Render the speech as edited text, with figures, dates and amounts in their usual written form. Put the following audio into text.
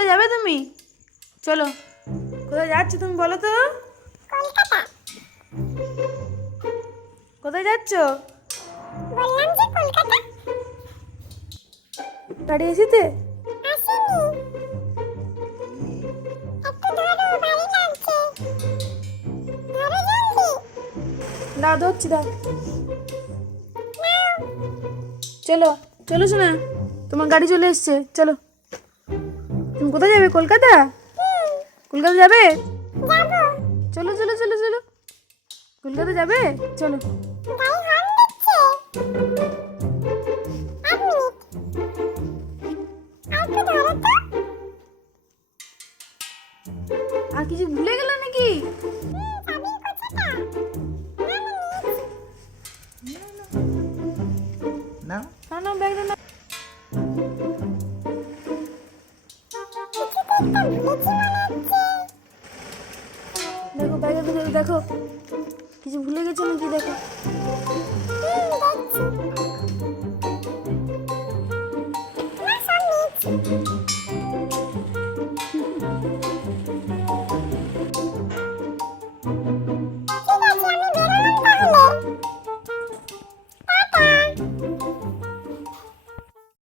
কোথায় যাবে তুমি? চলো, কোথায় যাচ্ছ তুমি বলো তো? কলকাতা। কোথায় যাচ্ছ? বললাম যে কলকাতা। বাড়ি এসেছে? আসেনি। একটু ধরো, ভারী লাগছে। ধরো জলদি। না ধরছি, দাও। চলো চলো শোনা, তোমার গাড়ি চলে এসছে, চলো। তুমি কোথায় যাবে? কলকাতা? কলকাতা যাবে? যাবো। চলো চলো চলো চলো, কলকাতা যাবে, চলো। গাড়ি হর্ন দিচ্ছে। এক মিনিট, আর একটু ধরো তো। আর কিছু ভুলে গেলে নাকি? চাবির কোথাটা? না না, নিয়েছি। না না না, ব্যাগটা না। কিছু তো একটা ভুলেছি মনে হচ্ছে। দেখো ব্যাগের ভিতরে দেখো, কিছু ভুলে গেছো নাকি দেখো। দেখছি। না, সব নিয়েছি।